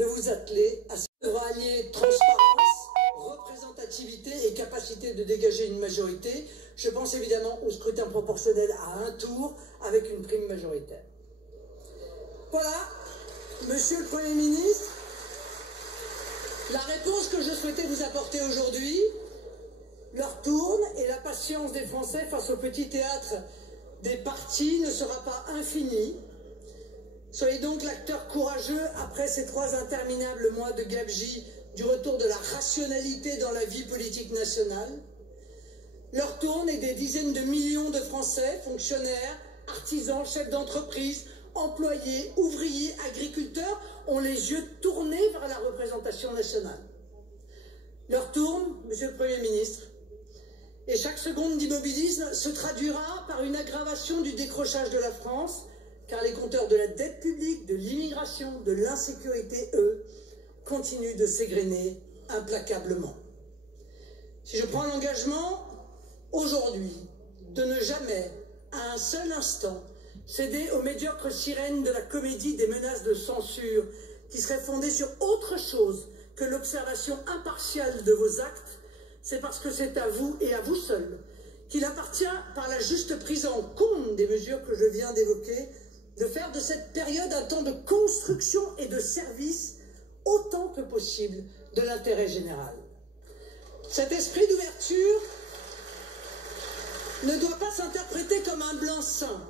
de vous atteler à ce qu'on devra allier transparence, représentativité et capacité de dégager une majorité. Je pense évidemment au scrutin proportionnel à un tour avec une prime majoritaire. Voilà, Monsieur le Premier ministre, la réponse que je souhaitais vous apporter aujourd'hui. L'heure tourne et la patience des Français face au petit théâtre des partis ne sera pas infinie. Soyez donc l'acteur courageux après ces 3 interminables mois de gabegie du retour de la rationalité dans la vie politique nationale. L'heure tourne et des dizaines de millions de Français, fonctionnaires, artisans, chefs d'entreprise, employés, ouvriers, agriculteurs, ont les yeux tournés vers la représentation nationale. L'heure tourne, Monsieur le Premier ministre, et chaque seconde d'immobilisme se traduira par une aggravation du décrochage de la France, car les compteurs de la dette publique, de l'immigration, de l'insécurité, eux, continuent de s'égrener implacablement. Si je prends l'engagement, aujourd'hui, de ne jamais, à un seul instant, céder aux médiocres sirènes de la comédie des menaces de censure, qui seraient fondées sur autre chose que l'observation impartiale de vos actes, c'est parce que c'est à vous et à vous seul qu'il appartient, par la juste prise en compte des mesures que je viens d'évoquer, de faire de cette période un temps de construction et de service autant que possible de l'intérêt général. Cet esprit d'ouverture ne doit pas s'interpréter comme un blanc-seing.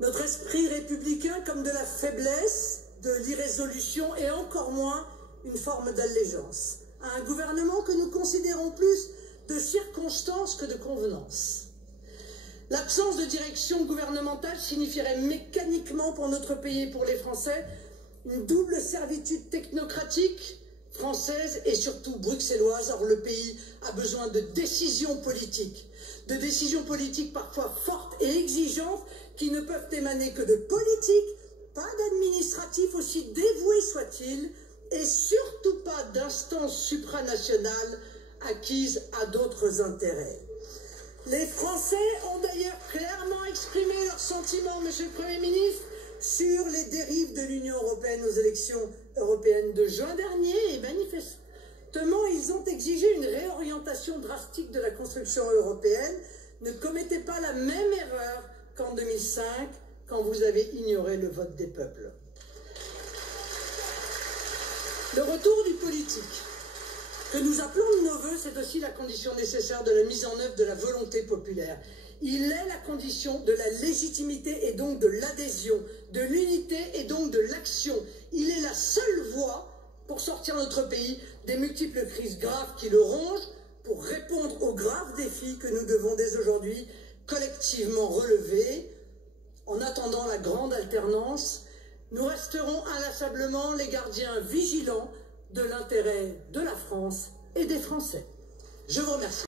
Notre esprit républicain comme de la faiblesse, de l'irrésolution et encore moins une forme d'allégeance à un gouvernement que nous considérons plus de circonstance que de convenance. L'absence de direction gouvernementale signifierait mécaniquement pour notre pays et pour les Français une double servitude technocratique, française et surtout bruxelloise. Or, le pays a besoin de décisions politiques parfois fortes et exigeantes qui ne peuvent émaner que de politiques, pas d'administratifs aussi dévoués soient-ils, et surtout pas d'instances supranationales acquises à d'autres intérêts. Les Français ont d'ailleurs clairement exprimé leurs sentiments, Monsieur le Premier ministre, sur les dérives de l'Union européenne aux élections européennes de juin dernier, et manifestement, ils ont exigé une réorientation drastique de la construction européenne. Ne commettez pas la même erreur qu'en 2005, quand vous avez ignoré le vote des peuples. Le retour du politique que nous appelons de nos voeux, c'est aussi la condition nécessaire de la mise en œuvre de la volonté populaire. Il est la condition de la légitimité et donc de l'adhésion, de l'unité et donc de l'action. Il est la seule voie pour sortir notre pays des multiples crises graves qui le rongent, pour répondre aux graves défis que nous devons dès aujourd'hui collectivement relever. En attendant la grande alternance, nous resterons inlassablement les gardiens vigilants de l'intérêt de la France et des Français. Je vous remercie.